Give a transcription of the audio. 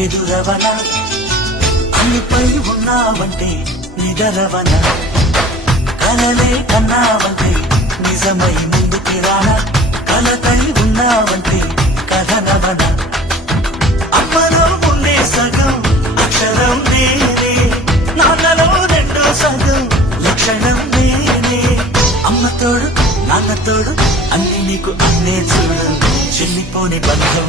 ఎదురవన అన్నిపై ఉన్నావంటే నిదరవన కలలే కన్నావంటే నిజమై ముందుకి రానా కలకై ఉన్నావంటే కథనవన అమ్మలో ఉండే సగం అక్షరం నేనే నాన్నలో రెండో సగం లక్షణం నేనే అమ్మ తోడు నాన్న తోడు అన్ని నీకు అన్నే చూడు చెల్లిపోని బంధం